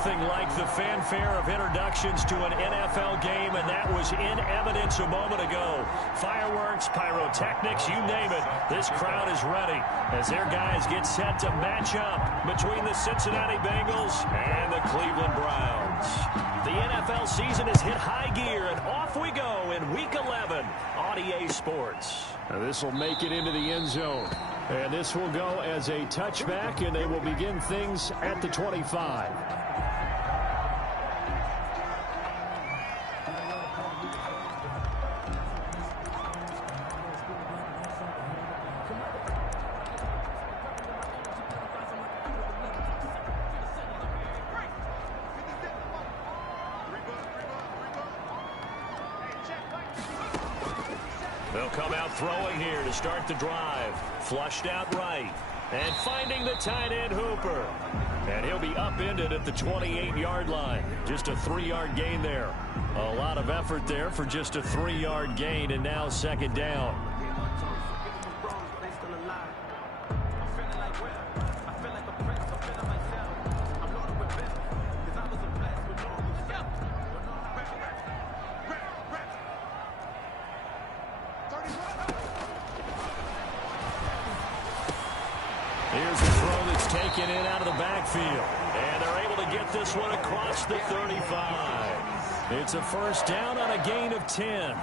nothing like the fanfare of introductions to an NFL game, and that was in evidence a moment ago. Fireworks, pyrotechnics, you name it. This crowd is ready as their guys get set to match up between the Cincinnati Bengals and the Cleveland Browns. The NFL season has hit high gear, and off we go in Week 11 on EA Sports. This will make it into the end zone. And this will go as a touchback, and they will begin things at the 25. They'll come out throwing here to start the drive. Flushed out right. And finding the tight end Hooper. And he'll be upended at the 28-yard line. Just a 3-yard gain there. A lot of effort there for just a 3-yard gain, and now second down. Here's the throw that's taken in out of the backfield. And they're able to get this one across the 35. It's a first down on a gain of 10.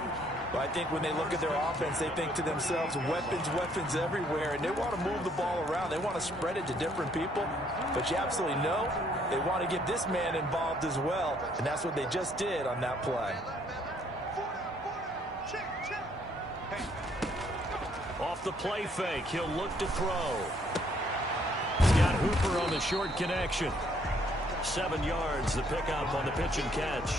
Well, I think when they look at their offense, they think to themselves, weapons everywhere, and they want to move the ball around. They want to spread it to different people. But you absolutely know they want to get this man involved as well, and that's what they just did on that play. Off the play fake, he'll look to throw. He's got Hooper on the short connection. 7 yards, the pickup on the pitch and catch.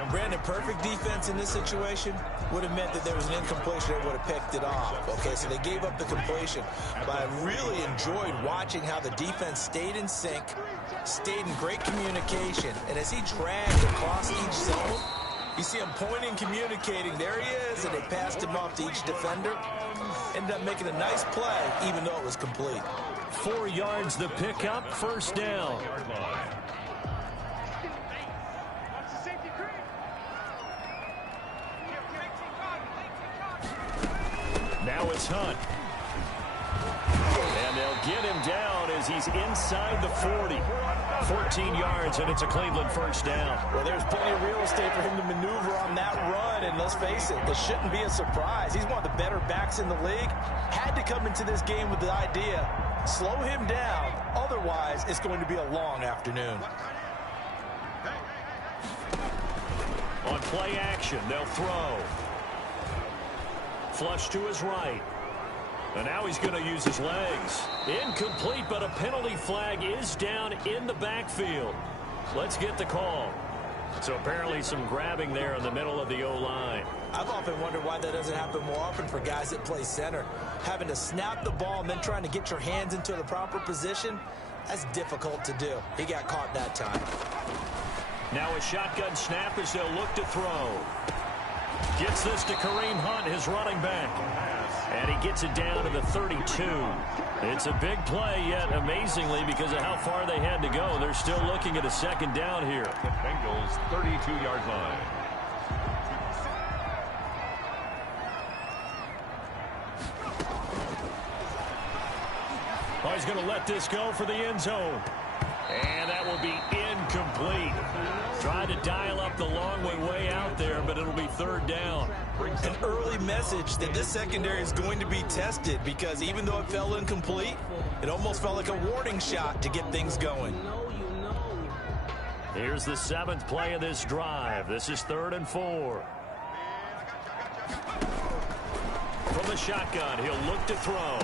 And Brandon, perfect defense in this situation would have meant that there was an incompletion. They would have picked it off. Okay, so they gave up the completion. But I really enjoyed watching how the defense stayed in sync, stayed in great communication. And as he dragged across each zone, you see him pointing, communicating. There he is, and they passed him off to each defender. Ended up making a nice play, even though it was complete. 4 yards the pickup, first down. Now it's Hunt. And they'll get him down as he's inside the 40. 14 yards, and it's a Cleveland first down. Well, there's plenty of real estate for him to maneuver on that run, and let's face it, this shouldn't be a surprise. He's one of the better backs in the league. Had to come into this game with the idea, slow him down, otherwise it's going to be a long afternoon. On play action, they'll throw. Flush to his right. And now he's going to use his legs. Incomplete, but a penalty flag is down in the backfield. Let's get the call. So apparently some grabbing there in the middle of the O-line. I've often wondered why that doesn't happen more often for guys that play center. Having to snap the ball and then trying to get your hands into the proper position, that's difficult to do. He got caught that time. Now a shotgun snap as they'll look to throw. Gets this to Kareem Hunt, his running back. And he gets it down to the 32. It's a big play, yet amazingly, because of how far they had to go, they're still looking at a second down here. The Bengals' 32-yard line. Oh, he's going to let this go for the end zone. And that will be incomplete. Tried to dial up the long way out there, but it'll be third down. An early message that this secondary is going to be tested, because even though it fell incomplete, it almost felt like a warning shot to get things going. Here's the 7th play of this drive. This is 3rd and 4. From the shotgun, he'll look to throw.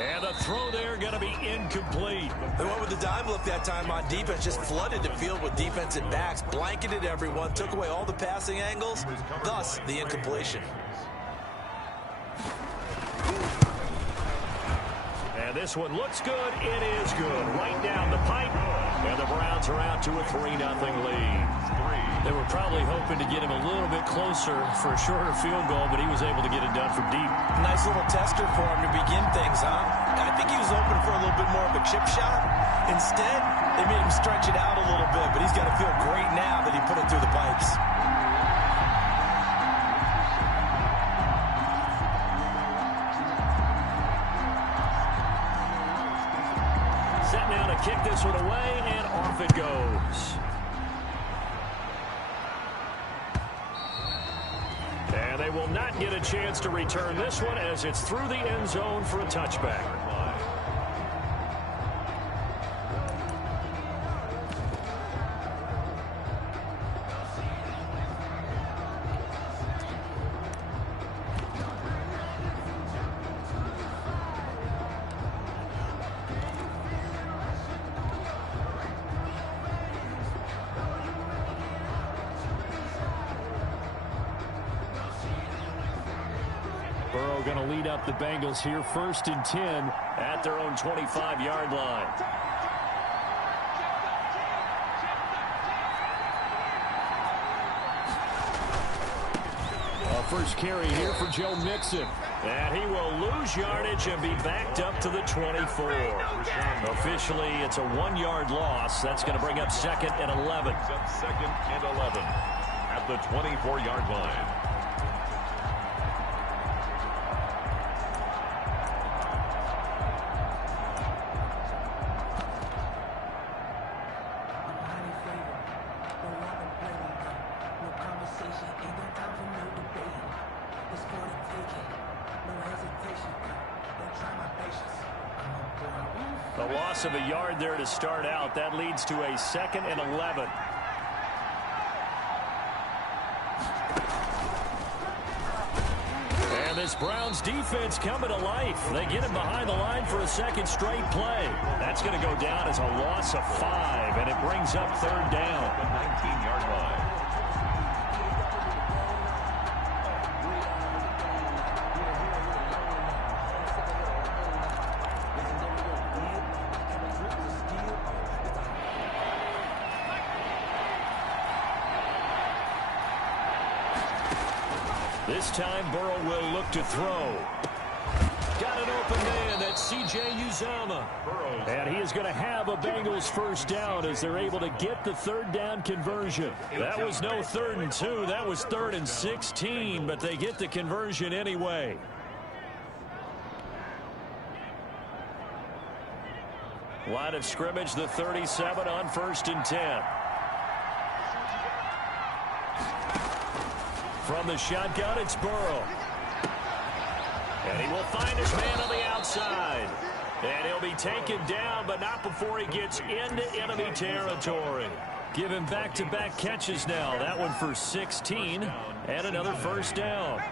And the throw there going to be incomplete. They went with the dime look that time on defense, just flooded the field with defensive backs, blanketed everyone, took away all the passing angles, thus the incompletion. And this one looks good. It is good. Right down the pipe. And the Browns are out to a 3-0 lead. They were probably hoping to get him a little bit closer for a shorter field goal, but he was able to get it done from deep. Nice little tester for him to begin things, huh? I think he was hoping for a little bit more of a chip shot. Instead, they made him stretch it out a little bit, but he's got to feel great now that he put it through the pipes. Set now to kick this one away, and off it goes. And they will not get a chance to return this one as it's through the end zone for a touchback. Burrow going to lead up the Bengals here, 1st and 10 at their own 25-yard line. First carry here for Joe Mixon. And he will lose yardage and be backed up to the 24. Officially, it's a 1-yard loss. That's going to bring up 2nd and 11. 2nd and 11 at the 24-yard line. A loss of a yard there to start out. That leads to a 2nd and 11. And this Browns defense coming to life. They get him behind the line for a 2nd straight play. That's going to go down as a loss of 5, and it brings up 3rd down. The 19-yard line. This time, Burrow will look to throw. Got an open man. That's C.J. Uzomah. And he is going to have a Bengals 1st down as they're able to get the 3rd down conversion. That was no 3rd and 2. That was 3rd and 16, but they get the conversion anyway. Line of scrimmage, the 37 on 1st and 10. From the shotgun, it's Burrow. And he will find his man on the outside. And he'll be taken down, but not before he gets into enemy territory. Give him back-to-back catches now. That one for 16 and another 1st down.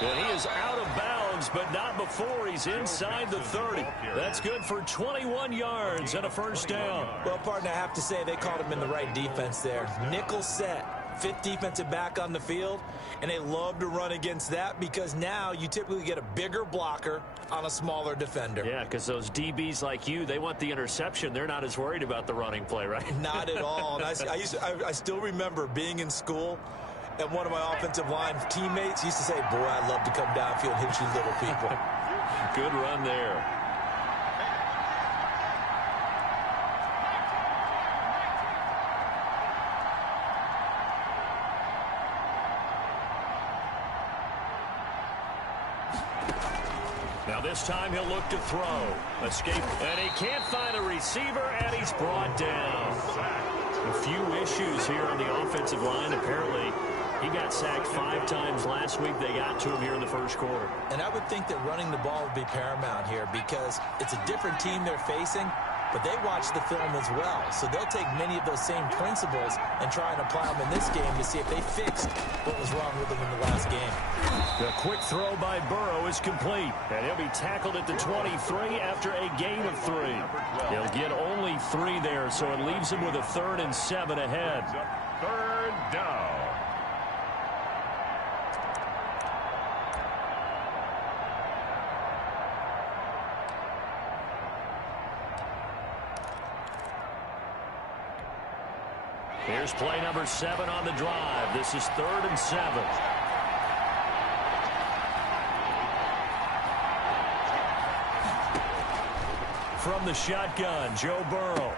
And he is out of bounds, but not before he's inside the 30. That's good for 21 yards and a 1st down. Well, partner, I have to say they called him in the right defense there. Nickel set, 5th defensive back on the field, and they love to run against that because now you typically get a bigger blocker on a smaller defender. Yeah, because those DBs like you, they want the interception. They're not as worried about the running play, right? Not at all. And I still remember being in school, and one of my offensive line teammates used to say, boy, I'd love to come downfield and hit you little people. Good run there. Now this time he'll look to throw. Escape. And he can't find a receiver, and he's brought down. A few issues here on the offensive line. Apparently, he got sacked 5 times last week. They got to him here in the 1st quarter. And I would think that running the ball would be paramount here because it's a different team they're facing, but they watch the film as well. So they'll take many of those same principles and try and apply them in this game to see if they fixed what was wrong with them in the last game. The quick throw by Burrow is complete, and he'll be tackled at the 23 after a gain of 3. He'll get only 3 there, so it leaves him with a 3rd and 7 ahead. 3rd down. Here's play number 7 on the drive. This is 3rd and 7. From the shotgun, Joe Burrow.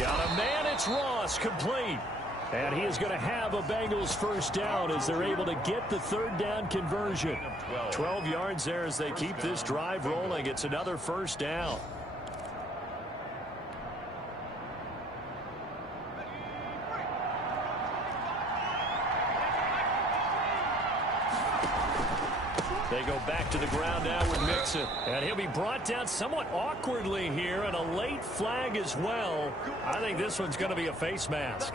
Got a man, it's Ross, complete. And he is going to have a Bengals first down as they're able to get the 3rd down conversion. 12 yards there as they keep this drive rolling. It's another first down. They go back to the ground now with Mixon. And he'll be brought down somewhat awkwardly here, and a late flag as well. I think this one's going to be a face mask.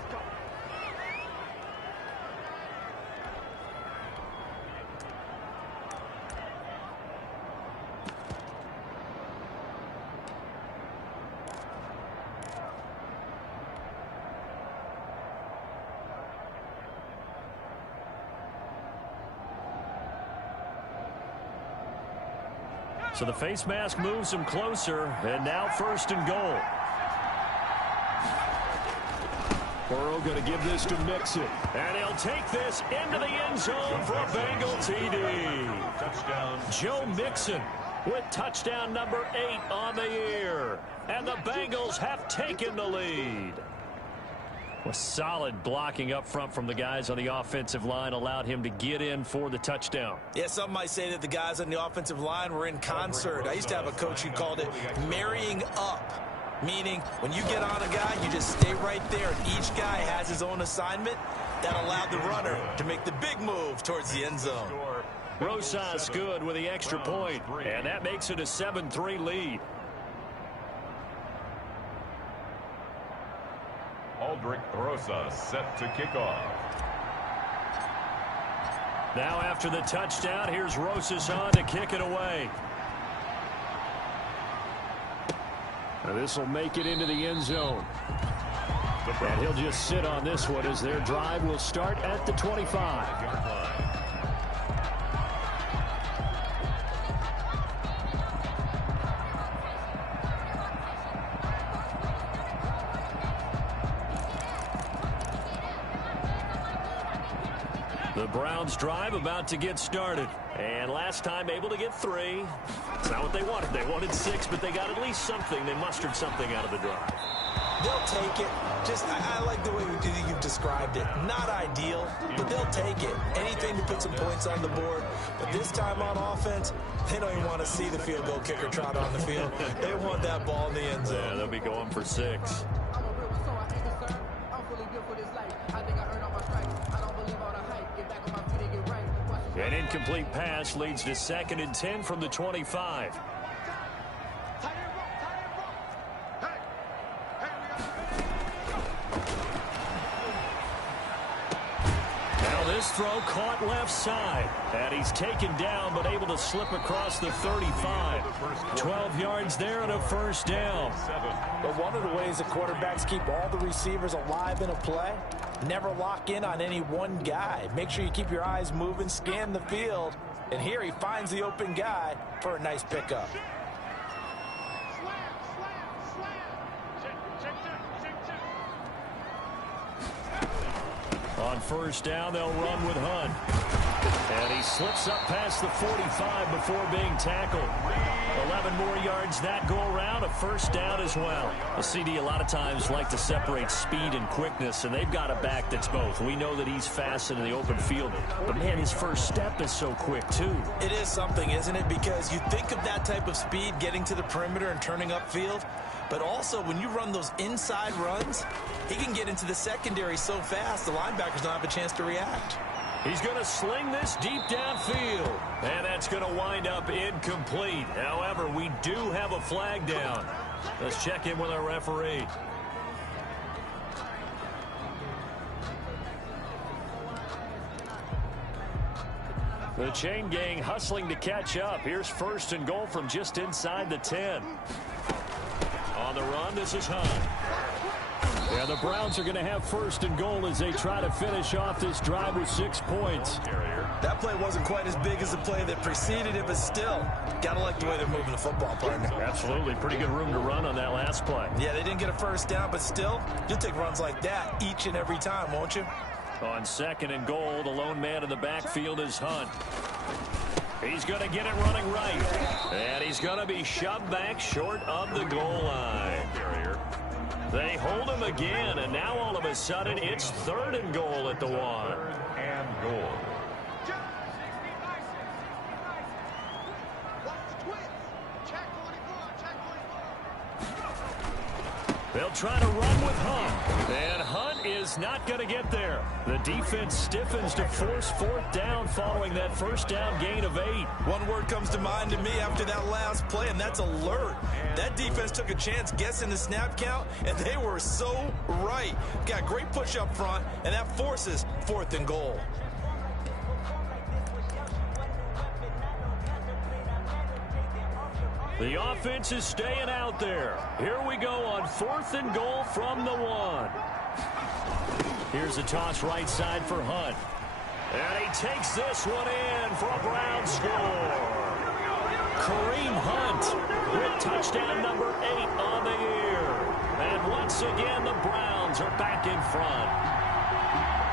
So the face mask moves him closer, and now 1st and goal. Burrow going to give this to Mixon, and he'll take this into the end zone for a Bengal TD. Touchdown. Joe Mixon with touchdown number 8 on the year, and the Bengals have taken the lead. A solid blocking up front from the guys on the offensive line allowed him to get in for the touchdown. Yeah, some might say that the guys on the offensive line were in concert. I used to have a coach who called it marrying up, meaning when you get on a guy, you just stay right there, and each guy has his own assignment. That allowed the runner to make the big move towards the end zone. Rosas good with the extra point, and that makes it a 7-3 lead. Aldrick Rosas set to kick off. Now after the touchdown, here's Rosas on to kick it away. Now this will make it into the end zone. And he'll just sit on this one as their drive will start at the 25. The Browns drive about to get started. And last time able to get 3. It's not what they wanted. They wanted 6, but they got at least something. They mustered something out of the drive. They'll take it. Just, I like the way you've described it. Not ideal, but they'll take it. Anything to put some points on the board. But this time on offense, they don't even want to see the field goal kicker trot on the field. They want that ball in the end zone. Yeah, they'll be going for 6. An incomplete pass leads to 2nd and 10 from the 25. Now this throw caught left side. And he's taken down but able to slip across the 35. 12 yards there and a first down. But one of the ways the quarterbacks keep all the receivers alive in a play, never lock in on any one guy. Make sure you keep your eyes moving, scan the field. And here he finds the open guy for a nice pickup. On first down, they'll run with Hunt. And he slips up past the 45 before being tackled. 11 more yards that go around, a first down as well. A CD a lot of times like to separate speed and quickness, and they've got a back that's both. We know that he's fast in the open field, but man, his first step is so quick too. It is something, isn't it? Because you think of that type of speed getting to the perimeter and turning upfield, but also when you run those inside runs, he can get into the secondary so fast the linebackers don't have a chance to react. He's going to sling this deep downfield, and that's going to wind up incomplete. However, we do have a flag down. Let's check in with our referee. The chain gang hustling to catch up. Here's 1st and goal from just inside the 10. On the run, this is Hunt. Yeah, the Browns are going to have 1st and goal as they try to finish off this drive with 6 points. That play wasn't quite as big as the play that preceded it, but still, got to like the way they're moving the football, partner. Absolutely. Pretty good room to run on that last play. Yeah, they didn't get a first down, but still, you'll take runs like that each and every time, won't you? On 2nd and goal, the lone man in the backfield is Hunt. He's going to get it running right. And he's going to be shoved back short of the goal line. They hold him again, and now all of a sudden it's 3rd and goal at the 1. 3rd and goal. They'll try to run with Hunt. And Hunt is not going to get there. The defense stiffens to force 4th down following that first down gain of 8. One word comes to mind to me after that last play, and that's alert. That defense took a chance guessing the snap count, and they were so right. Got great push up front, and that forces 4th and goal. The offense is staying out there. Here we go on 4th and goal from the 1. Here's a toss right side for Hunt. And he takes this one in for a Brown score. Kareem Hunt with touchdown number 8 on the year. And once again, the Browns are back in front.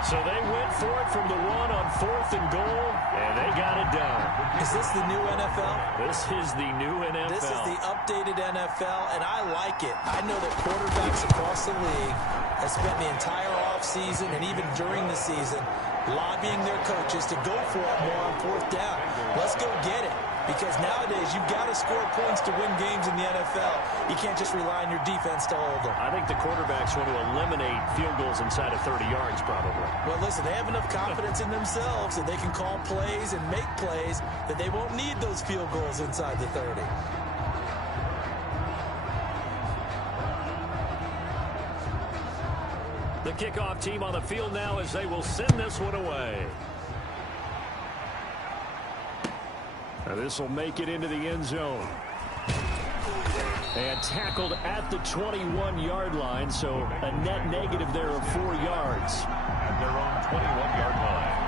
So they went for it from the 1 on 4th and goal, and they got it done. Is this the new NFL? This is the new NFL. This is the updated NFL, and I like it. I know that quarterbacks across the league have spent the entire offseason and even during the season lobbying their coaches to go for it more on 4th down. Let's go get it. Because nowadays, you've got to score points to win games in the NFL. You can't just rely on your defense to hold them. I think the quarterbacks want to eliminate field goals inside of 30 yards, probably. Well, listen, they have enough confidence in themselves that they can call plays and make plays that they won't need those field goals inside the 30. The kickoff team on the field now as they will send this one away. Now this will make it into the end zone. And tackled at the 21-yard line, so a net negative there of 4 yards. At their own 21-yard line.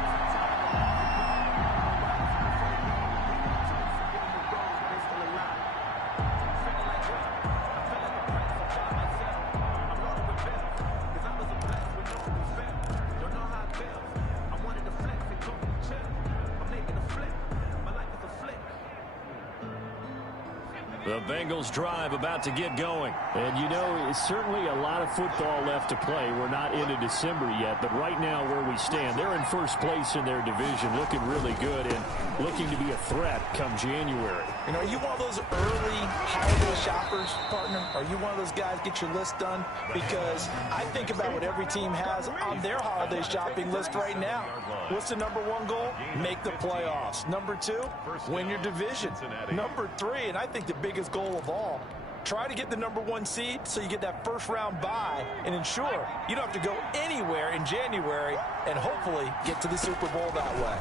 The Bengals drive about to get going. And, you know, it's certainly a lot of football left to play. We're not into December yet, but right now where we stand, they're in first place in their division, looking really good and looking to be a threat come January. You know, are you one of those early holiday shoppers, partner? Are you one of those guys get your list done? Because I think about what every team has on their holiday shopping list right now. What's the number 1 goal? Make the playoffs. Number 2, win your division. Number 3, and I think the biggest goal of all, try to get the number 1 seed so you get that first round bye and ensure you don't have to go anywhere in January and hopefully get to the Super Bowl that way.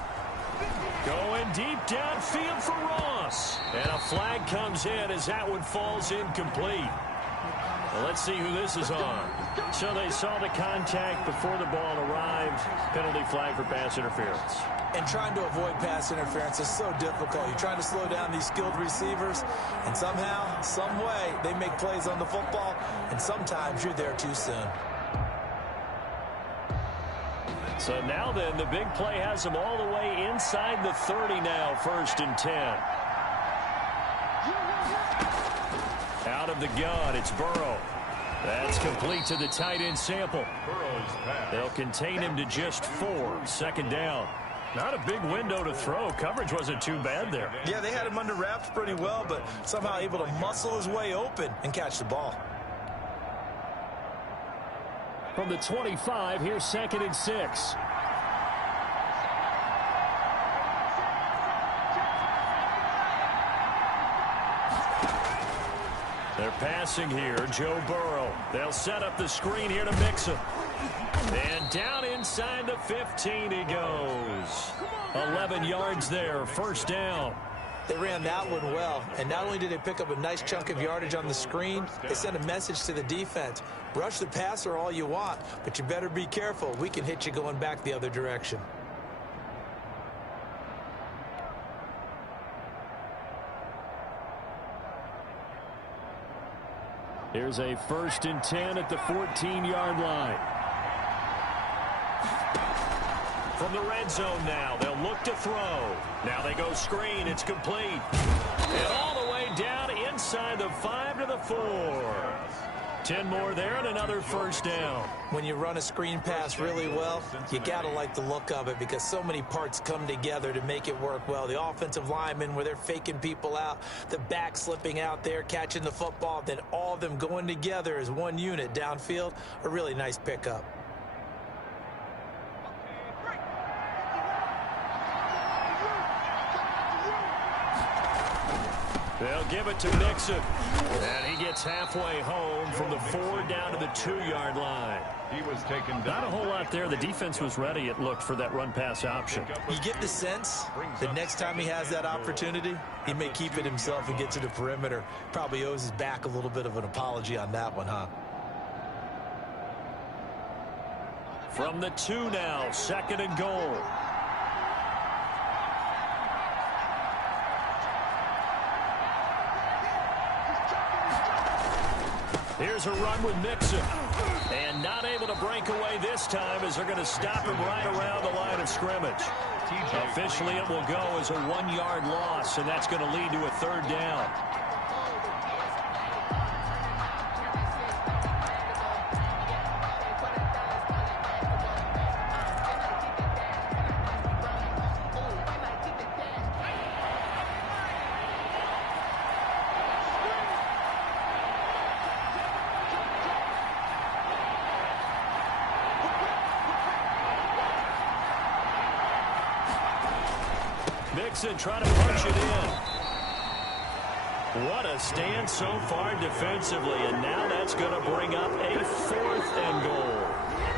Going deep downfield for Ross. And a flag comes in as that one falls incomplete. Well, let's see who this is on. So they saw the contact before the ball arrived. Penalty flag for pass interference. And trying to avoid pass interference is so difficult. You're trying to slow down these skilled receivers, and somehow, some way, they make plays on the football, and sometimes you're there too soon. So now then, the big play has them all the way inside the 30 now, 1st and 10. Out of the gun, it's Burrow. That's complete to the tight end Sample. They'll contain him to just 4, 2nd down. Not a big window to throw. Coverage wasn't too bad there. Yeah, they had him under wraps pretty well, but somehow able to muscle his way open and catch the ball. From the 25, here's 2nd and 6. They're passing here, Joe Burrow. They'll set up the screen here to mix him. And down inside the 15 he goes. 11 yards there, 1st down. They ran that one well, and not only did they pick up a nice chunk of yardage on the screen, they sent a message to the defense. Rush the passer all you want, but you better be careful. We can hit you going back the other direction. Here's a 1st and 10 at the 14-yard line. From the red zone now, they'll look to throw. Now they go screen. It's complete. And all the way down inside the 5 to the 4. 10 more there and another 1st down. When you run a screen pass really well, you got to like the look of it because so many parts come together to make it work well. The offensive linemen, where they're faking people out, the back slipping out there, catching the football, then all of them going together as one unit downfield, a really nice pickup. They'll give it to Mixon. And he gets halfway home from the 4 down to the 2-yard line. He was taken down. Not a whole lot there. The defense was ready, it looked, for that run-pass option. You get the sense that next time he has that opportunity, he may keep it himself and get to the perimeter. Probably owes his back a little bit of an apology on that one, huh? From the 2 now, 2nd and goal. Here's a run with Mixon. And not able to break away this time as they're going to stop him right around the line of scrimmage. Officially, it will go as a 1-yard loss, and that's going to lead to a 3rd down. Mixon trying to punch it in. What a stand so far defensively, and now that's going to bring up a 4th and goal.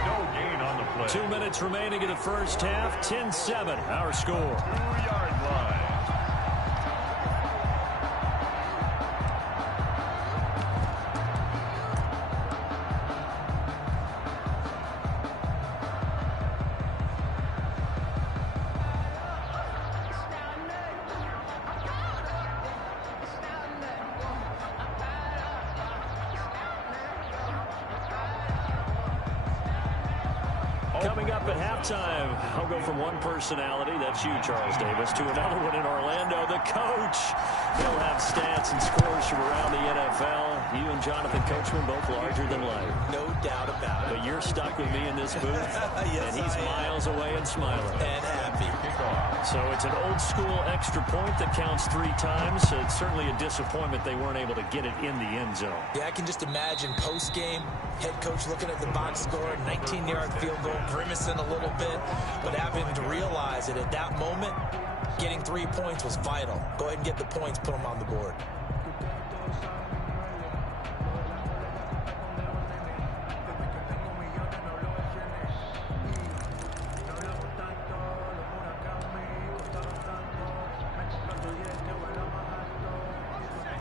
No gain on the play. 2 minutes remaining in the first half. 10-7, our score. 2-yard line. Coming up at halftime, I'll go from one personality, that's you, Charles Davis, to another one in Orlando, the coach. He'll have stats and scores from around the NFL. You and Jonathan Coachman both larger than life. No doubt about it. But you're stuck with me in this booth, yes, and he's miles away and smiling. And happy. So it's an old-school extra point that counts 3 times. So it's certainly a disappointment they weren't able to get it in the end zone. Yeah, I can just imagine post-game, head coach looking at the box score, 19-yard field goal, grimacing a little bit, but having to realize that at that moment, getting 3 points was vital. Go ahead and get the points, put them on the board.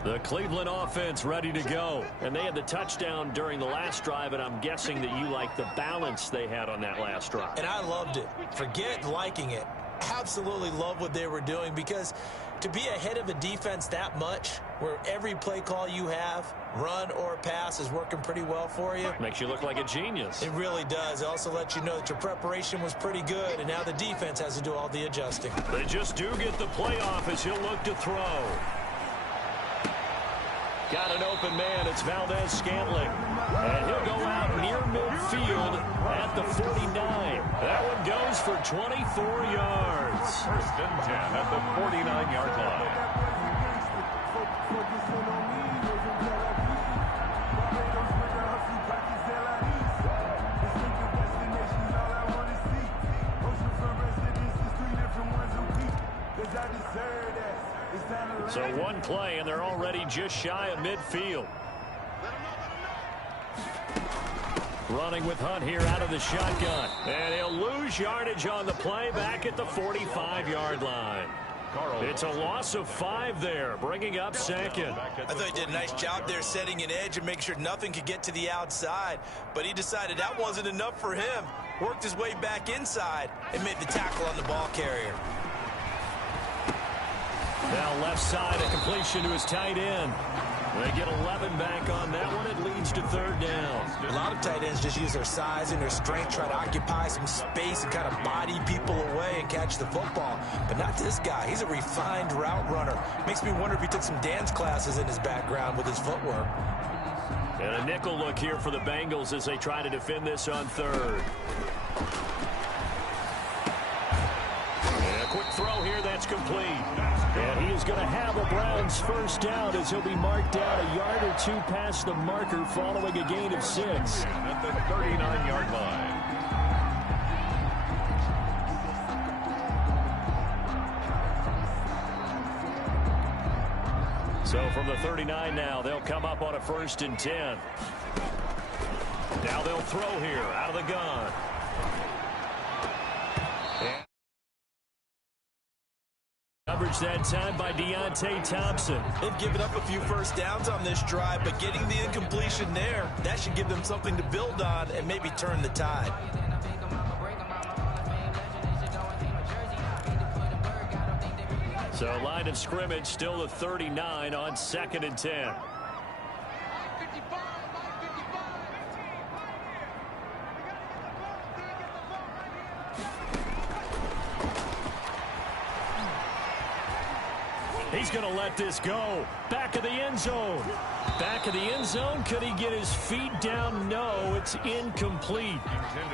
The Cleveland offense ready to go. And they had the touchdown during the last drive, and I'm guessing that you like the balance they had on that last drive. And I loved it. Forget liking it. Absolutely love what they were doing, because to be ahead of a defense that much, where every play call you have, run or pass, is working pretty well for you. Makes you look like a genius. It really does. It also lets you know that your preparation was pretty good, and now the defense has to do all the adjusting. They just do get the playoff as he'll look to throw. Got an open man. It's Valdez-Scantling. And he'll go out near midfield at the 49. That one goes for 24 yards. 1st and 10 at the 49-yard line. So one play, and they're already just shy of midfield. Running with Hunt here out of the shotgun. And he'll lose yardage on the play back at the 45-yard line. It's a loss of 5 there, bringing up 2nd. I thought he did a nice job there setting an edge and making sure nothing could get to the outside. But he decided that wasn't enough for him. Worked his way back inside and made the tackle on the ball carrier. Now left side, a completion to his tight end. They get 11 back on that one. It leads to third down. A lot of tight ends just use their size and their strength, try to occupy some space and kind of body people away and catch the football. But not this guy. He's a refined route runner. Makes me wonder if he took some dance classes in his background with his footwork. And a nickel look here for the Bengals as they try to defend this on third. And a quick throw here that's complete. And he is going to have a Browns first down as he'll be marked down a yard or two past the marker following a gain of 6. At the 39-yard line. So from the 39 now, they'll come up on a 1st and 10. Now they'll throw here out of the gun. Coverage that time by Deontay Thompson. They've given up a few first downs on this drive, but getting the incompletion there, that should give them something to build on and maybe turn the tide. So line of scrimmage still the 39 on 2nd and 10. He's going to let this go. Back of the end zone. Back of the end zone. Could he get his feet down? No, it's incomplete.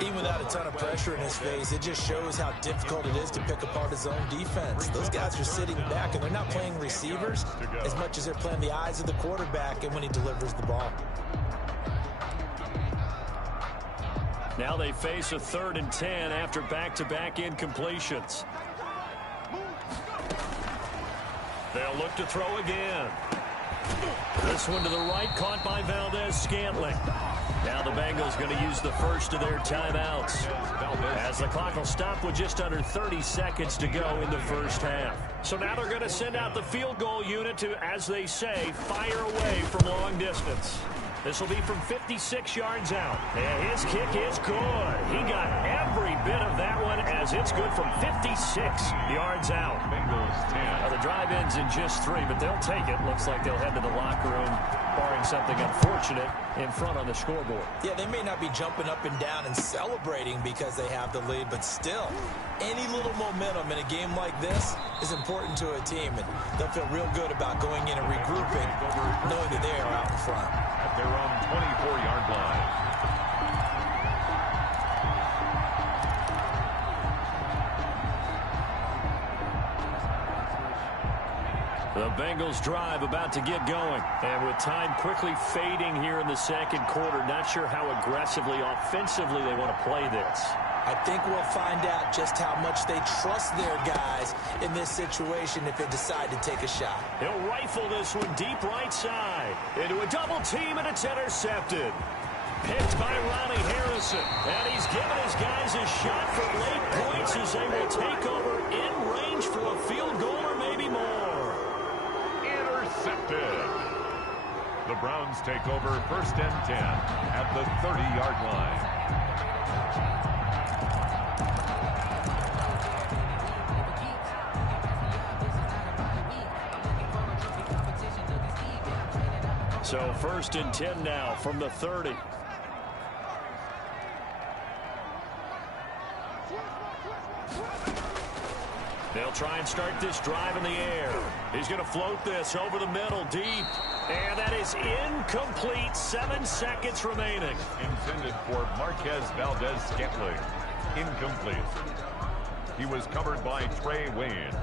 Even without a ton of pressure in his face, it just shows how difficult it is to pick apart his own defense. Those guys are sitting back, and they're not playing receivers as much as they're playing the eyes of the quarterback and when he delivers the ball. Now they face a 3rd and 10 after back-to-back incompletions. They'll look to throw again. This one to the right, caught by Valdez-Scantling. Now the Bengals going to use the first of their timeouts, as the clock will stop with just under 30 seconds to go in the first half. So now they're going to send out the field goal unit to, as they say, fire away from long distance. This will be from 56 yards out. And his kick is good. He got every bit of that one as it's good from 56 yards out. Bengals 10. Now the drive ends in just 3, but they'll take it. Looks like they'll head to the locker room, barring something unfortunate in front on the scoreboard. Yeah, they may not be jumping up and down and celebrating because they have the lead, but still, any little momentum in a game like this is important to a team, and they'll feel real good about going in and regrouping, knowing that they are out in front. At their own 24-yard line. The Bengals drive about to get going. And with time quickly fading here in the second quarter, not sure how aggressively, offensively they want to play this. I think we'll find out just how much they trust their guys in this situation if they decide to take a shot. He'll rifle this one deep right side. Into a double team, and it's intercepted. Picked by Ronnie Harrison. And he's given his guys a shot for late points as they will take over in range for a field goal or maybe more. Intercepted. The Browns take over 1st and 10 at the 30-yard line. So 1st and 10 now from the 30. They'll try and start this drive in the air. He's going to float this over the middle deep. And that is incomplete. 7 seconds remaining. Intended for Marquez Valdez-Scantling. Incomplete. He was covered by Trey Waynes.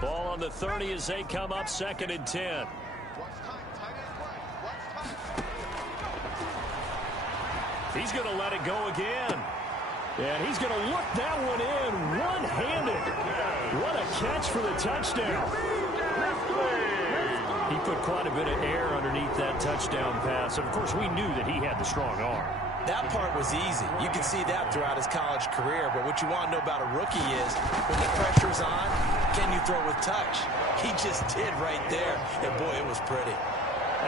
Ball on the 30 as they come up 2nd and 10. He's going to let it go again. And he's going to look that one in one-handed. What a catch for the touchdown. He put quite a bit of air underneath that touchdown pass. Of course, we knew that he had the strong arm. That part was easy. You can see that throughout his college career. But what you want to know about a rookie is when the pressure's on, can you throw with touch? He just did right there. And, boy, it was pretty.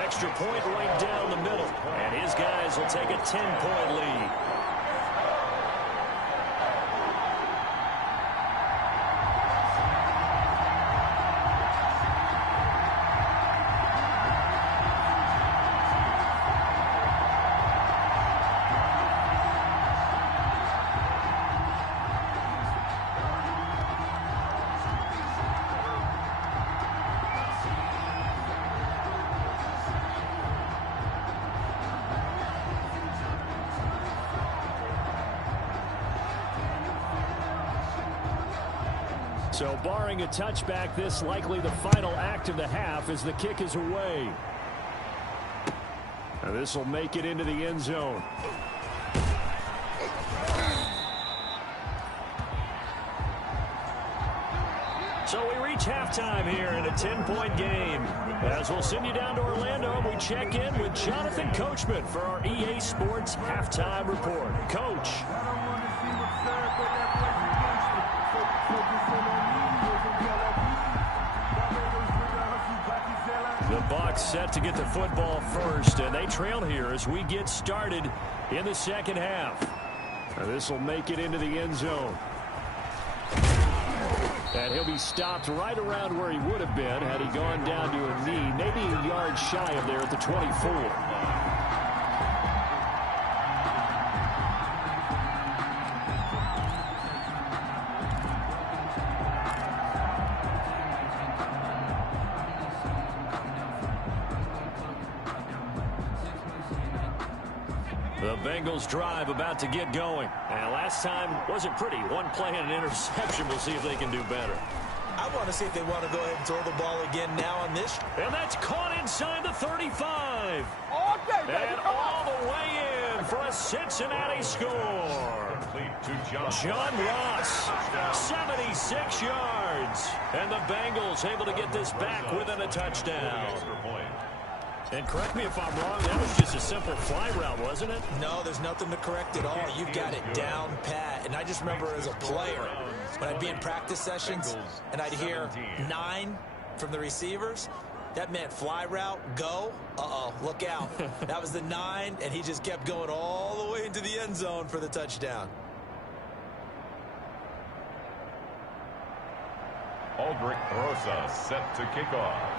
Extra point right down the middle. And his guys will take a 10-point lead. So barring a touchback, this likely the final act of the half as the kick is away. And this will make it into the end zone. So we reach halftime here in a 10-point game. As we'll send you down to Orlando, we check in with Jonathan Coachman for our EA Sports Halftime Report. Coach. The Bucs set to get the football first, and they trail here as we get started in the second half. This will make it into the end zone. And he'll be stopped right around where he would have been had he gone down to a knee, maybe a yard shy of there at the 24. The Bengals drive about to get going. And last time wasn't pretty. One play and an interception. We'll see if they can do better. I want to see if they want to go ahead and throw the ball again now on this. And that's caught inside the 35. And all the way in for a Cincinnati score. John Ross, 76 yards. And the Bengals able to get this back within a touchdown. And correct me if I'm wrong, that was just a simple fly route, wasn't it? No, there's nothing to correct at all. You've got it down pat. And I just remember as a player, when I'd be in practice sessions and I'd hear 9 from the receivers, that meant fly route, go. Uh-oh, look out. That was the 9, and he just kept going all the way into the end zone for the touchdown. Aldrich Rosa set to kick off.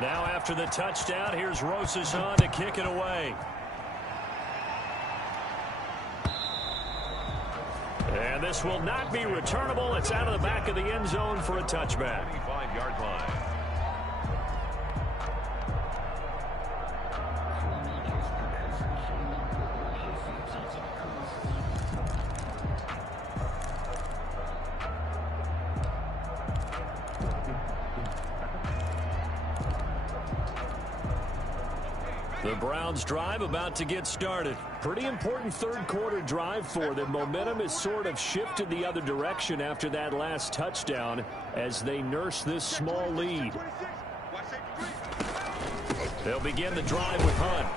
Now after the touchdown, here's Rosas on to kick it away. And this will not be returnable. It's out of the back of the end zone for a touchback. 25-yard line. The Browns drive about to get started. Pretty important third quarter drive for them. Momentum has sort of shifted the other direction after that last touchdown as they nurse this small lead. They'll begin the drive with Hunt.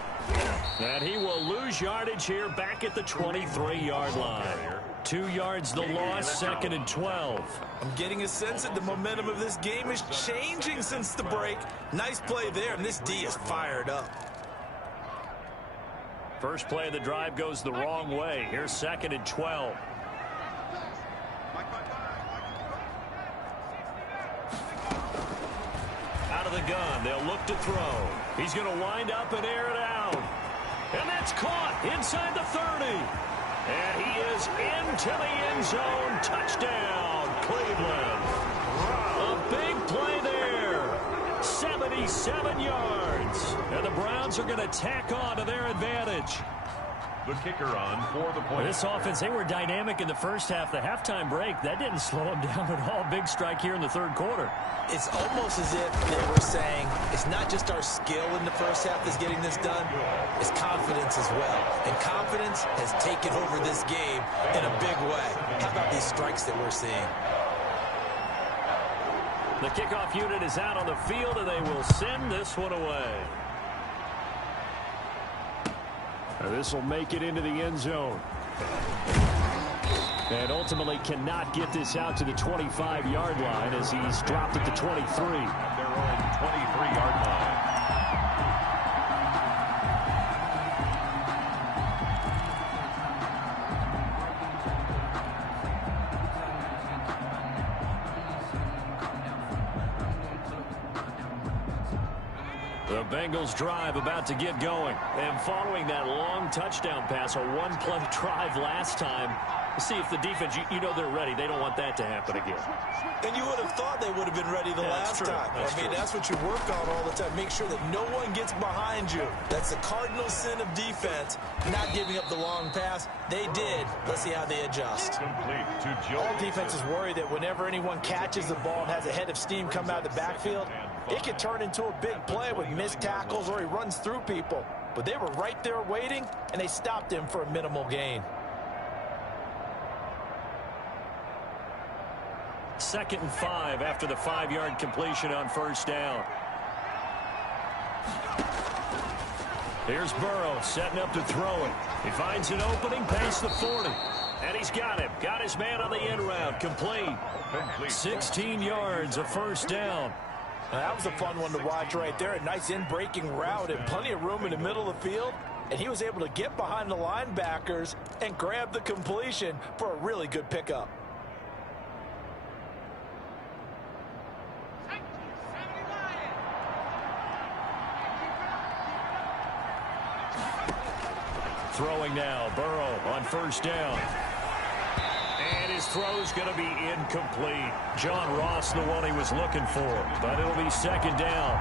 And he will lose yardage here back at the 23-yard line. 2 yards the loss, 2nd and 12. I'm getting a sense that the momentum of this game is changing since the break. Nice play there, and this D is fired up. First play of the drive goes the wrong way. Here's 2nd and 12. Out of the gun, they'll look to throw. He's going to wind up and air it out. And that's caught inside the 30. And he is into the end zone. Touchdown, Cleveland. A big play there. 77 yards. And the Browns are going to tack on to their advantage. The kicker on for the point. This offense, they were dynamic in the first half. The halftime break, that didn't slow them down at all. Big strike here in the third quarter. It's almost as if they were saying, it's not just our skill in the first half that's getting this done, it's confidence as well. And confidence has taken over this game in a big way. How about these strikes that we're seeing? The kickoff unit is out on the field, and they will send this one away. This will make it into the end zone. And ultimately cannot get this out to the 25-yard line as he's dropped at the 23. At their own 23-yard line. The Bengals drive about to get going. And following that long touchdown pass, a one-play drive last time, see if the defense, you know they're ready. They don't want that to happen again. And you would have thought they would have been ready the last time. That's what you work on all the time. Make sure that no one gets behind you. That's the cardinal sin of defense, not giving up the long pass. They did. Let's see how they adjust. All defenses worry that whenever anyone catches the ball and has a head of steam come out of the backfield, it can turn into a big play with missed tackles or he runs through people. But they were right there waiting, and they stopped him for a minimal gain. 2nd and 5 after the 5-yard completion on first down. Here's Burrow setting up to throw it. He finds an opening past the 40. And he's got him. Got his man on the end route. Complete. 16 yards, a first down. Now, that was a fun one to watch right there. A nice in-breaking route and plenty of room in the middle of the field. And he was able to get behind the linebackers and grab the completion for a really good pickup. Throwing now, Burrow on first down. And his throw's going to be incomplete. John Ross, the one he was looking for, but it'll be 2nd down.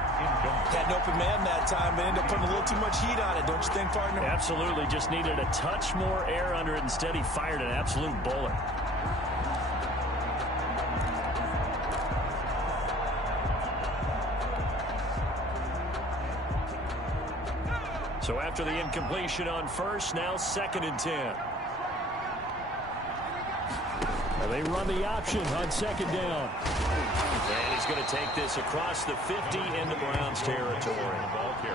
Had an open man that time, but ended up putting a little too much heat on it, don't you think, partner? Absolutely, just needed a touch more air under it. Instead, he fired an absolute bullet. So after the incompletion on first, now 2nd and 10. And they run the option on 2nd down. And he's going to take this across the 50 into Browns territory.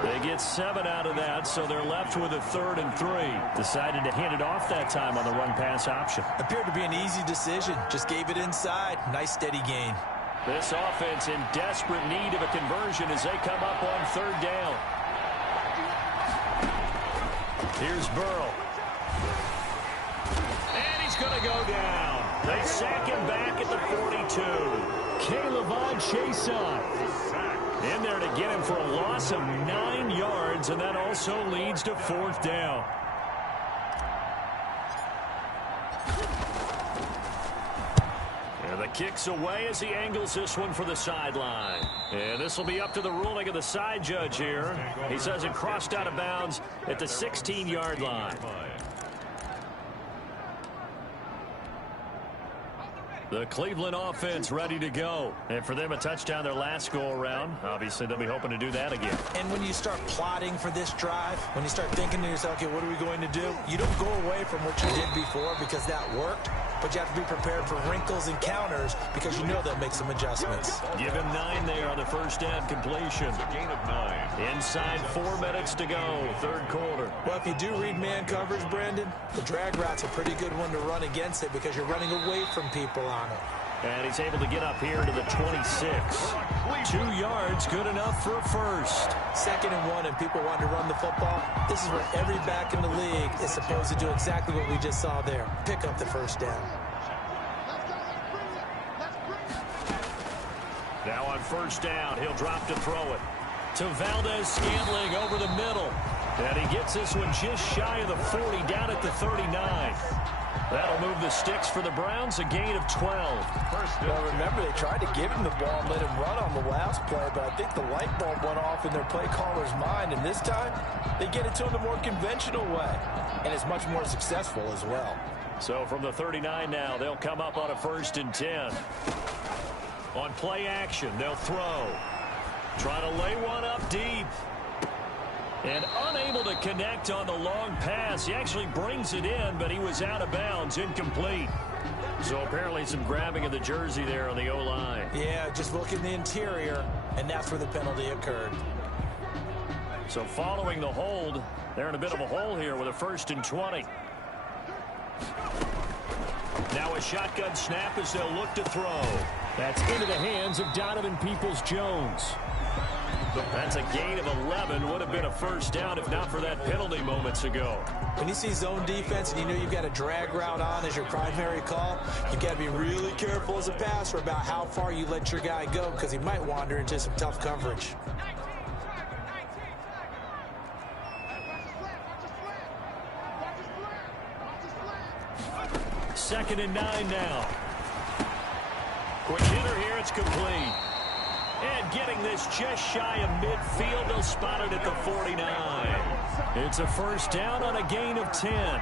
They get 7 out of that, so they're left with a 3rd and 3. Decided to hand it off that time on the run-pass option. Appeared to be an easy decision. Just gave it inside. Nice steady gain. This offense in desperate need of a conversion as they come up on 3rd down. Here's Burrow. And he's going to go down. They sack him back at the 42. K'Lavon Chaisson in there to get him for a loss of 9 yards, and that also leads to 4th down. And the kick's away as he angles this one for the sideline. And this will be up to the ruling of the side judge here. He says it crossed out of bounds at the 16-yard line. The Cleveland offense ready to go. And for them, a touchdown their last go-around. Obviously, they'll be hoping to do that again. And when you start plotting for this drive, when you start thinking to yourself, okay, what are we going to do? You don't go away from what you did before because that worked. But you have to be prepared for wrinkles and counters because you know they'll make some adjustments. Give him 9 there on the first down completion. A gain of 9. Inside 4 minutes to go, 3rd quarter. Well, if you do read man coverage, Brandon, the drag route's a pretty good one to run against it because you're running away from people on it. And he's able to get up here to the 26. 2 yards, good enough for a first. 2nd and 1, and people want to run the football. This is where every back in the league is supposed to do exactly what we just saw there. Pick up the first down. Now on first down, he'll drop to throw it. To Valdez-Scantling over the middle. And he gets this one just shy of the 40, down at the 39. That'll move the sticks for the Browns, a gain of 12. Well, remember, they tried to give him the ball and let him run on the last play, but I think the light bulb went off in their play caller's mind, and this time, they get it to him the more conventional way, and it's much more successful as well. So from the 39 now, they'll come up on a 1st and 10. On play action, they'll throw. Try to lay one up deep. And unable to connect on the long pass. He actually brings it in, but he was out of bounds, incomplete. So apparently some grabbing of the jersey there on the O-line. Yeah, just look in the interior, and that's where the penalty occurred. So following the hold, they're in a bit of a hole here with a 1st and 20. Now a shotgun snap as they'll look to throw. That's into the hands of Donovan Peoples-Jones. That's a gain of 11. Would have been a first down if not for that penalty moments ago. When you see zone defense and you know you've got a drag route on as your primary call, you've got to be really careful as a passer about how far you let your guy go because he might wander into some tough coverage. 2nd and 9 now. Quick hitter here. It's complete. And getting this just shy of midfield. They'll spot it at the 49. It's a first down on a gain of 10.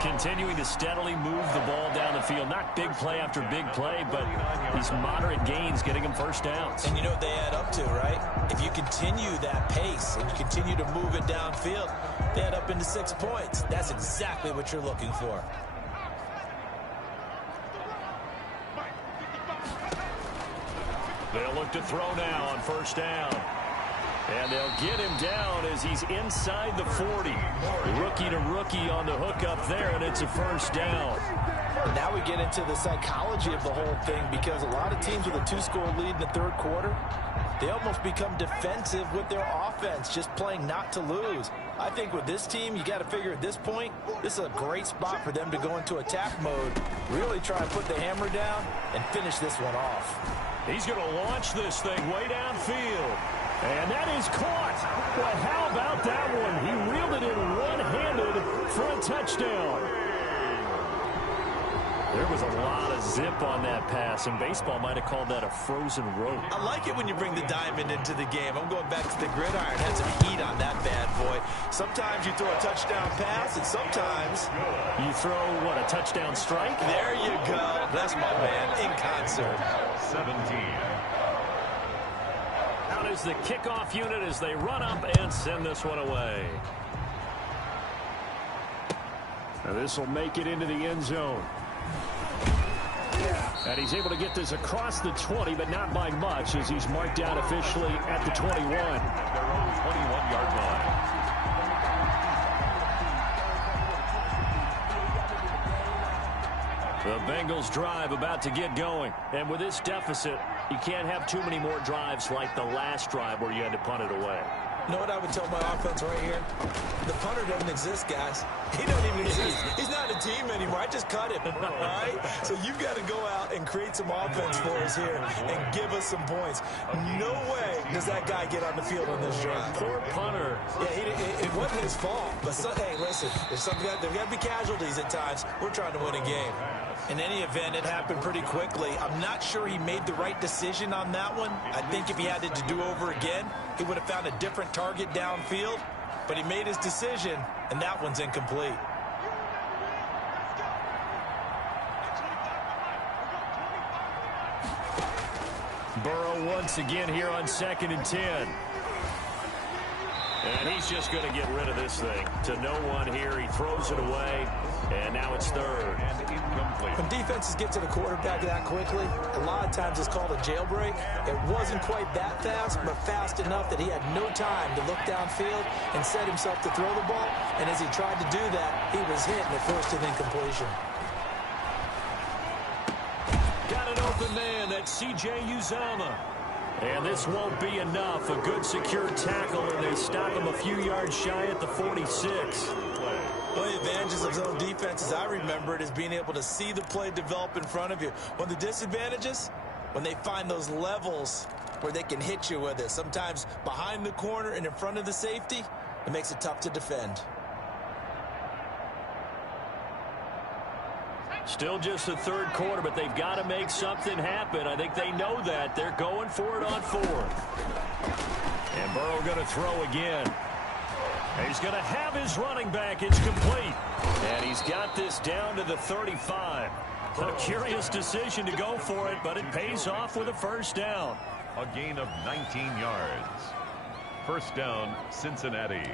Continuing to steadily move the ball down the field. Not big play after big play, but these moderate gains getting them first downs. And you know what they add up to, right? If you continue that pace and you continue to move it downfield, they add up into 6 points. That's exactly what you're looking for. They'll look to throw now on first down. And they'll get him down as he's inside the 40. Rookie to rookie on the hook up there, and it's a first down. Now we get into the psychology of the whole thing, because a lot of teams with a 2-score lead in the third quarter, they almost become defensive with their offense, just playing not to lose. I think with this team, you got to figure at this point, this is a great spot for them to go into attack mode, really try and put the hammer down and finish this one off. He's going to launch this thing way downfield. And that is caught. Well, how about that one? He reeled it in one-handed for a touchdown. There was a lot of zip on that pass, and baseball might have called that a frozen rope. I like it when you bring the diamond into the game. I'm going back to the gridiron. Had some heat on that bad boy. Sometimes you throw a touchdown pass, and sometimes you throw, what, a touchdown strike? There you go. That's my man in concert. 17. Out is the kickoff unit as they run up and send this one away. Now this will make it into the end zone. And he's able to get this across the 20, but not by much, as he's marked down officially at the 21. Their own 21-yard line. The Bengals drive about to get going. And with this deficit, you can't have too many more drives like the last drive where you had to punt it away. You know what I would tell my offense right here? The punter doesn't exist, guys. He doesn't even exist. He's not a team anymore. I just cut him, all right? So you've got to go out and create some offense for us here and give us some points. No way does that guy get on the field on this drive. Poor punter. Yeah, it wasn't his fault. But, hey, listen, there's got to be casualties at times. We're trying to win a game. In any event, it happened pretty quickly. I'm not sure he made the right decision on that one. I think if he had it to do over again, he would have found a different target downfield. But he made his decision, and that one's incomplete. Burrow once again here on 2nd and 10. And he's just going to get rid of this thing. To no one here. He throws it away. And now it's third. And incomplete. When defenses get to the quarterback that quickly, a lot of times it's called a jailbreak. It wasn't quite that fast, but fast enough that he had no time to look downfield and set himself to throw the ball. And as he tried to do that, he was hit and it forced an incompletion. Got an open man. That's C.J. Uzomah. And this won't be enough. A good secure tackle, and they stop him a few yards shy at the 46. One of the advantages of zone defense, as I remember it, is being able to see the play develop in front of you. One of the disadvantages, when they find those levels where they can hit you with it, sometimes behind the corner and in front of the safety, it makes it tough to defend. Still just the third quarter, but they've got to make something happen. I think they know that. They're going for it on fourth. And Burrow going to throw again. He's going to have his running back. It's complete. And he's got this down to the 35. A curious decision to go for it, but it pays off with a first down. A gain of 19 yards. First down, Cincinnati.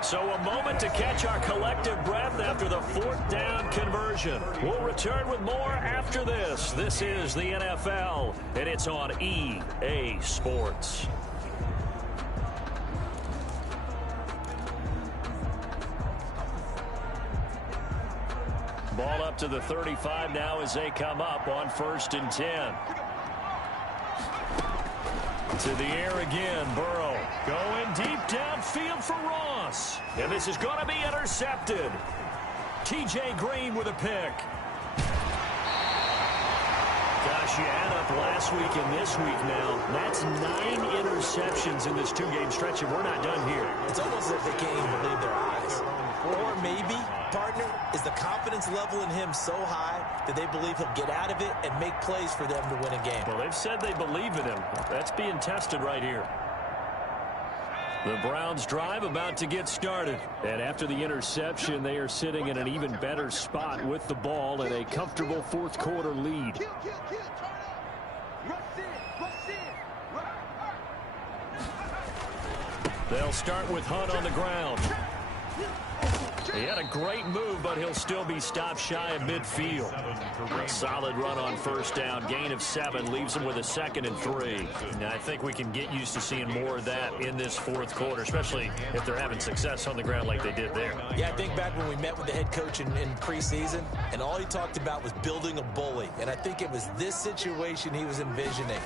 So a moment to catch our collective breath after the fourth down conversion. We'll return with more after this. This is the NFL, and it's on EA Sports. Ball up to the 35 now as they come up on 1st and 10. To the air again, Burrow going deep downfield for Ross. And this is going to be intercepted. TJ Green with a pick. Gosh, Gosh, you add up last week and this week now. That's 9 interceptions in this 2-game stretch, and we're not done here. It's almost as if they can't even believe their eyes. Or maybe, partner, is the confidence level in him so high that they believe he'll get out of it and make plays for them to win a game. Well, they've said they believe in him. That's being tested right here. The Browns drive about to get started. And after the interception, they are sitting in an even better spot with the ball and a comfortable fourth quarter lead. They'll start with Hunt on the ground. He had a great move, but he'll still be stopped shy of midfield. A solid run on first down. Gain of 7 leaves him with a 2nd and 3. Now, I think we can get used to seeing more of that in this fourth quarter, especially if they're having success on the ground like they did there. Yeah, I think back when we met with the head coach in preseason, and all he talked about was building a bully. And I think it was this situation he was envisioning.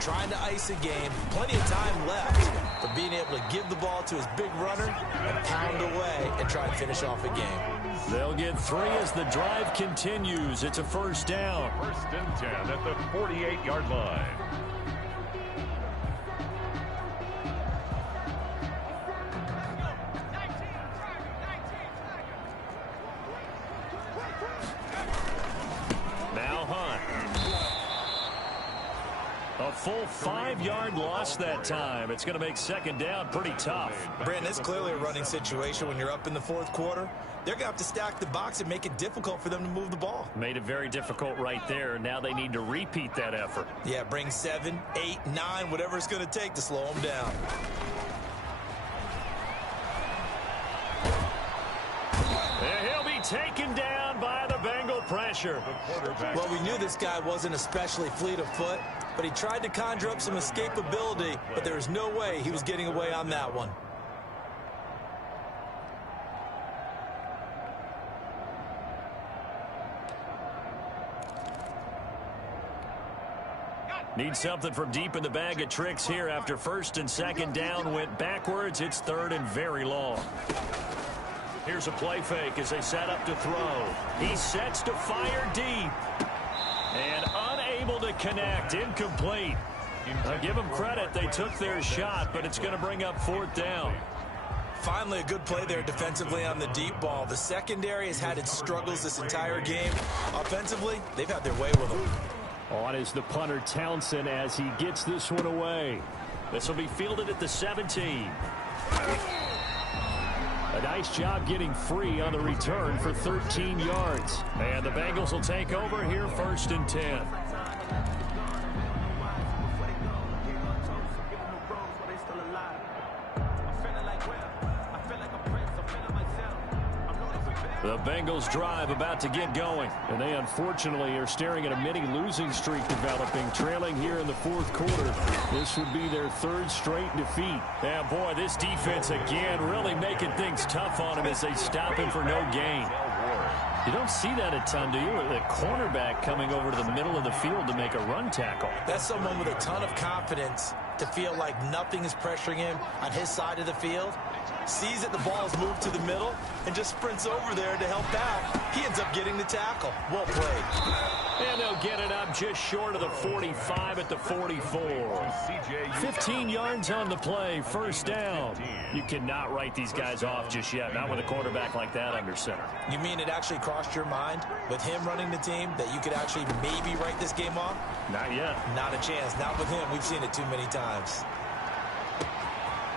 Trying to ice a game, plenty of time left, but being able to give the ball to his big runner and pound away and try and finish off a game. They'll get 3 as the drive continues. It's a first down. 1st and 10 at the 48-yard line. Now Hunt. A full 5-yard loss that time. It's going to make 2nd down pretty tough. Brandon, it's clearly a running situation when you're up in the fourth quarter. They're going to have to stack the box and make it difficult for them to move the ball. Made it very difficult right there. Now they need to repeat that effort. Yeah, bring 7, 8, 9, whatever it's going to take to slow them down. And he'll be taken down by the Bengal pressure. Well, we knew this guy wasn't especially fleet of foot, but he tried to conjure up some escapability, but there was no way he was getting away on that one. Need something from deep in the bag of tricks here after 1st and 2nd down went backwards. It's 3rd and very long. Here's a play fake as they set up to throw. He sets to fire deep. And unable to connect. Incomplete. Give them credit. They took their shot, but it's going to bring up 4th down. Finally, a good play there defensively on the deep ball. The secondary has had its struggles this entire game. Offensively, they've had their way with them. On is the punter Townsend as he gets this one away. This will be fielded at the 17. A nice job getting free on the return for 13 yards. And the Bengals will take over here 1st and 10. The Bengals drive about to get going. And they unfortunately are staring at a mini losing streak developing, trailing here in the fourth quarter. This would be their 3rd straight defeat. Yeah, boy, this defense again really making things tough on him as they stop him for no gain. You don't see that a ton, do you? The cornerback coming over to the middle of the field to make a run tackle. That's someone with a ton of confidence to feel like nothing is pressuring him on his side of the field. Sees that the ball's moved to the middle and just sprints over there to help out. He ends up getting the tackle. Well played. And they'll get it up just short of the 45 at the 44. 15 yards on the play, 1st down. You cannot write these guys off just yet, not with a quarterback like that under center. You mean it actually crossed your mind with him running the team that you could actually maybe write this game off? Not yet. Not a chance. Not with him. We've seen it too many times.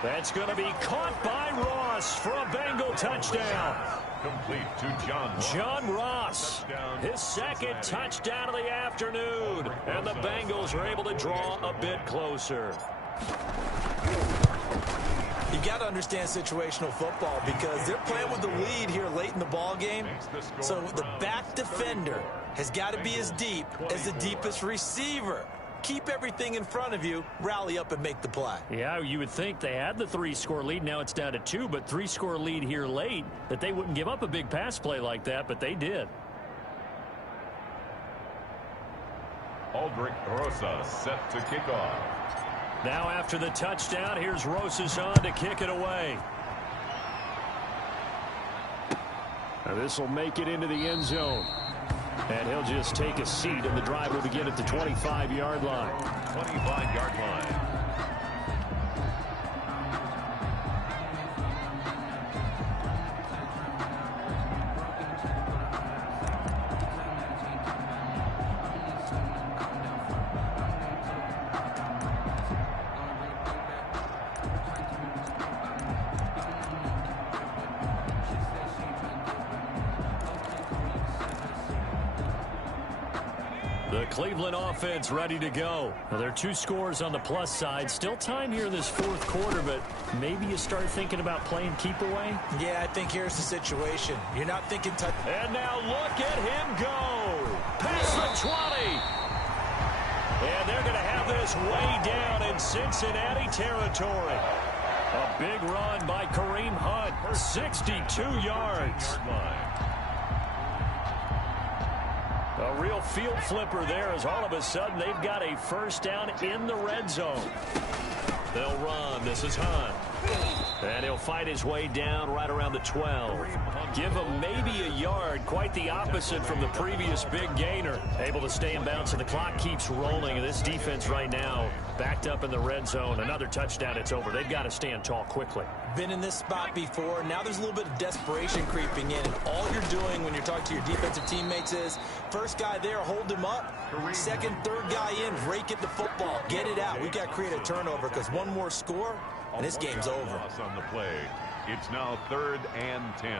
That's going to be caught by Ross for a Bengal touchdown. Complete to John Ross. John Ross, his 2nd touchdown of the afternoon. And the Bengals are able to draw a bit closer. You got to understand situational football because they're playing with the lead here late in the ball game. So the back defender has got to be as deep as the deepest receiver. Keep everything in front of you, rally up and make the play. Yeah, you would think they had the 3-score lead. Now it's down to 2, but 3-score lead here late, that they wouldn't give up a big pass play like that, but they did. Aldrich Rosas set to kick off. Now after the touchdown, here's Rosas on to kick it away. Now this will make it into the end zone. And he'll just take a seat, and the drive will begin at the 25-yard line. 25-yard line. The Cleveland offense ready to go. Well, there are 2 scores on the plus side. Still time here in this 4th quarter, but maybe you start thinking about playing keep away. Yeah, I think here's the situation. You're not thinking touch. And now look at him go. Past the 20. And they're going to have this way down in Cincinnati territory. A big run by Kareem Hunt. 62 yards. A real field flipper there as all of a sudden they've got a first down in the red zone. They'll run. This is Hunt. And he'll fight his way down right around the 12. Give him maybe a yard. Quite the opposite from the previous big gainer. Able to stay in bounds, and the clock keeps rolling. And this defense right now backed up in the red zone. Another touchdown, it's over. They've got to stand tall quickly. Been in this spot before. Now there's a little bit of desperation creeping in. And all you're doing when you're talking to your defensive teammates is first guy there, hold him up. Second, third guy in, rake it the football. Get it out. We've got to create a turnover because one more score, and this game's over. On the play. It's now 3rd and 10.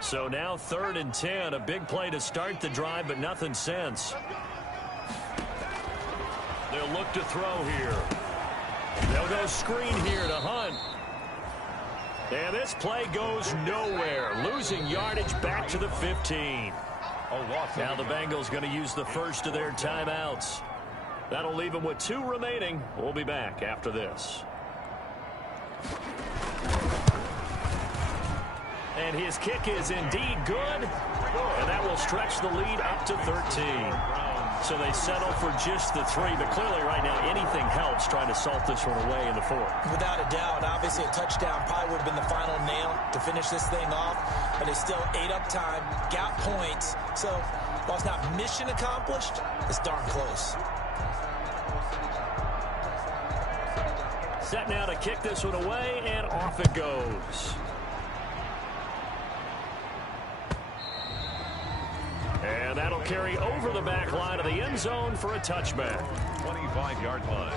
So now 3rd and 10. A big play to start the drive, but nothing since. They'll look to throw here. They'll go screen here to Hunt. And this play goes nowhere. Losing yardage back to the 15. Now the Bengals going to use the first of their timeouts. That'll leave them with 2 remaining. We'll be back after this. And his kick is indeed good. And that will stretch the lead up to 13. So they settle for just the 3. But clearly right now anything helps trying to salt this one away in the 4th. Without a doubt. Obviously a touchdown probably would have been the final nail to finish this thing off. But it's still 8 up time. Got points. So while it's not mission accomplished, it's darn close. Set now to kick this one away, and off it goes. And that'll carry over the back line of the end zone for a touchback. 25-yard line.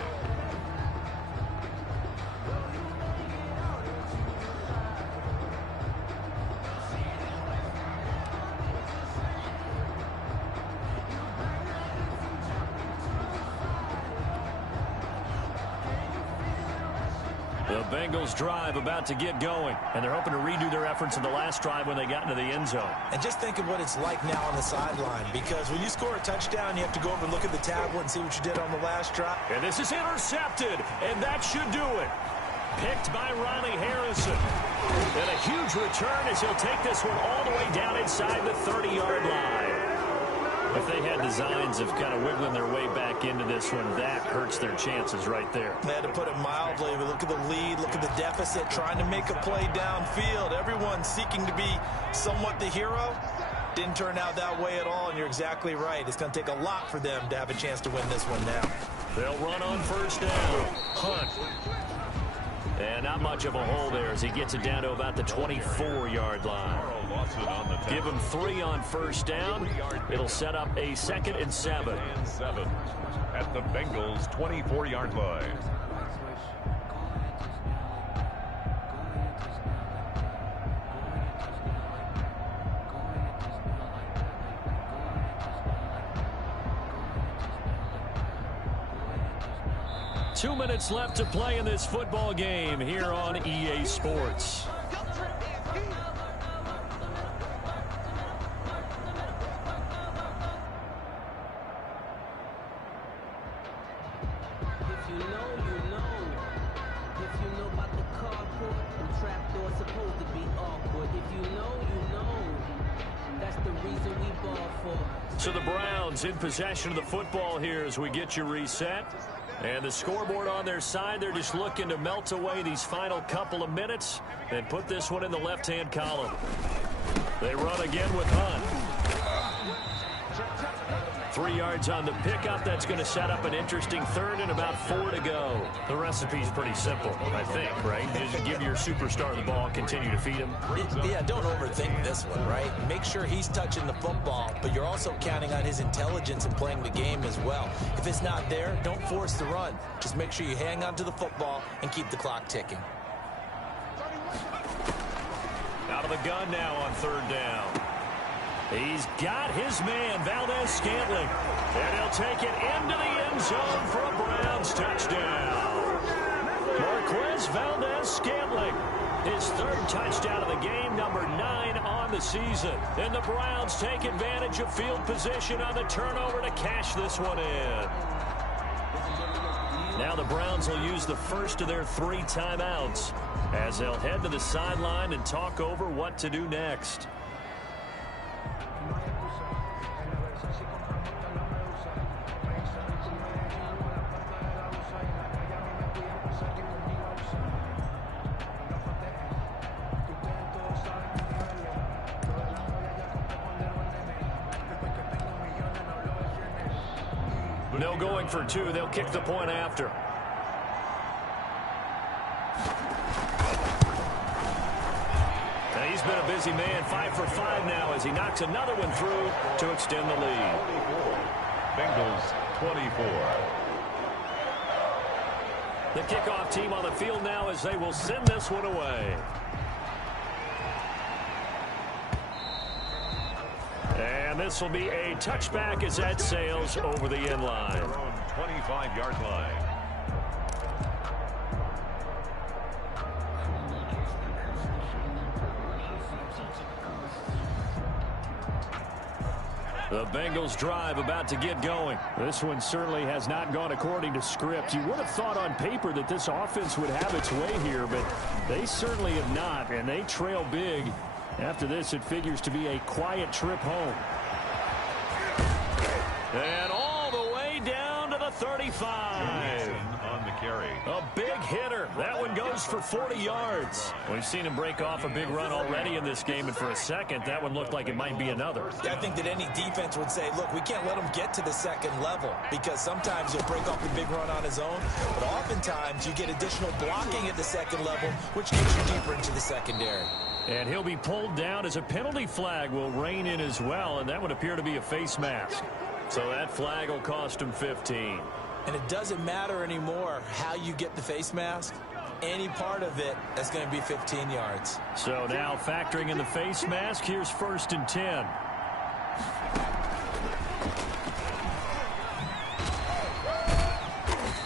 The Bengals drive about to get going, and they're hoping to redo their efforts in the last drive when they got into the end zone. And just think of what it's like now on the sideline, because when you score a touchdown, you have to go over and look at the tablet and see what you did on the last drive. And this is intercepted, and that should do it. Picked by Riley Harrison. And a huge return as he'll take this one all the way down inside the 30-yard line. If they had designs of kind of wiggling their way back into this one, that hurts their chances right there. They had to put it mildly, but look at the lead, look at the deficit, trying to make a play downfield. Everyone seeking to be somewhat the hero. Didn't turn out that way at all, and you're exactly right. It's going to take a lot for them to have a chance to win this one now. They'll run on first down. Hunt. And not much of a hole there as he gets it down to about the 24-yard line. Give him 3 on first down. It'll set up a 2nd and 7. At the Bengals' 24-yard line. Two minutes left to play in this football game here on EA Sports. So the Browns in possession of the football here as we get you reset. And the scoreboard on their side, they're just looking to melt away these final couple of minutes and put this one in the left-hand column. They run again with Hunt. 3 yards on the pickup. That's going to set up an interesting third and about 4 to go. The recipe's pretty simple, I think, right? Just give your superstar the ball, continue to feed him. Yeah, don't overthink this one, right? Make sure he's touching the football, but you're also counting on his intelligence in playing the game as well. If it's not there, don't force the run. Just make sure you hang on to the football and keep the clock ticking. Out of the gun now on 3rd down. He's got his man, Valdez-Scantling. And he'll take it into the end zone for a Browns touchdown. Marquez Valdez-Scantling, his 3rd touchdown of the game, number 9 on the season. And the Browns take advantage of field position on the turnover to cash this one in. Now the Browns will use the first of their 3 timeouts as they'll head to the sideline and talk over what to do next. No going for 2. They'll kick the point after. He's been a busy man, 5 for 5 now as he knocks another one through to extend the lead. Bengals 24. The kickoff team on the field now as they will send this one away. And this will be a touchback as that sails over the end line. 25-yard line. The Bengals drive about to get going. This one certainly has not gone according to script. You would have thought on paper that this offense would have its way here, but they certainly have not, and they trail big. After this, it figures to be a quiet trip home. And all the way down to the 35. On the carry. A big hitter. That one goes for 40 yards. We've seen him break off a big run already in this game, and for a second, that one looked like it might be another. Yeah, I think that any defense would say, look, we can't let him get to the second level because sometimes he'll break off the big run on his own, but oftentimes you get additional blocking at the second level, which gets you deeper into the secondary. And he'll be pulled down as a penalty flag will rein in as well, and that would appear to be a face mask. So that flag will cost him 15. And it doesn't matter anymore how you get the face mask. Any part of it is going to be 15 yards. So now factoring in the face mask, here's 1st and 10.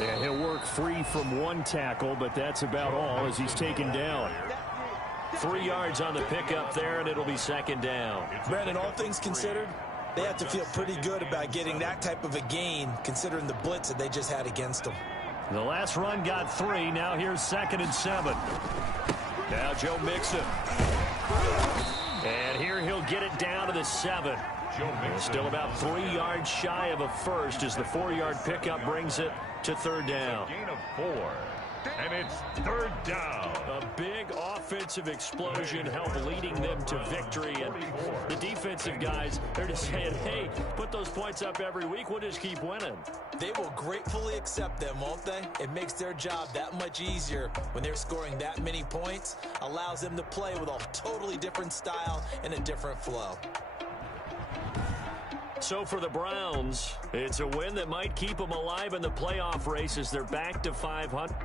And he'll work free from 1 tackle, but that's about all as he's taken down. 3 yards on the pickup there, and it'll be 2nd down. Brandon, all things considered, they have to feel pretty good about getting that type of a gain, considering the blitz that they just had against them. The last run got 3. Now here's 2nd and 7. Now Joe Mixon. And here he'll get it down to the 7. Still about 3 yards shy of a first as the 4-yard pickup brings it to 3rd down. Gain of 4. And it's 3rd down. A big offensive explosion helped leading them to victory. And the defensive guys, they're just saying, hey, put those points up every week. We'll just keep winning. They will gratefully accept them, won't they? It makes their job that much easier when they're scoring that many points. Allows them to play with a totally different style and a different flow. So for the Browns, it's a win that might keep them alive in the playoff race as they're back to 500.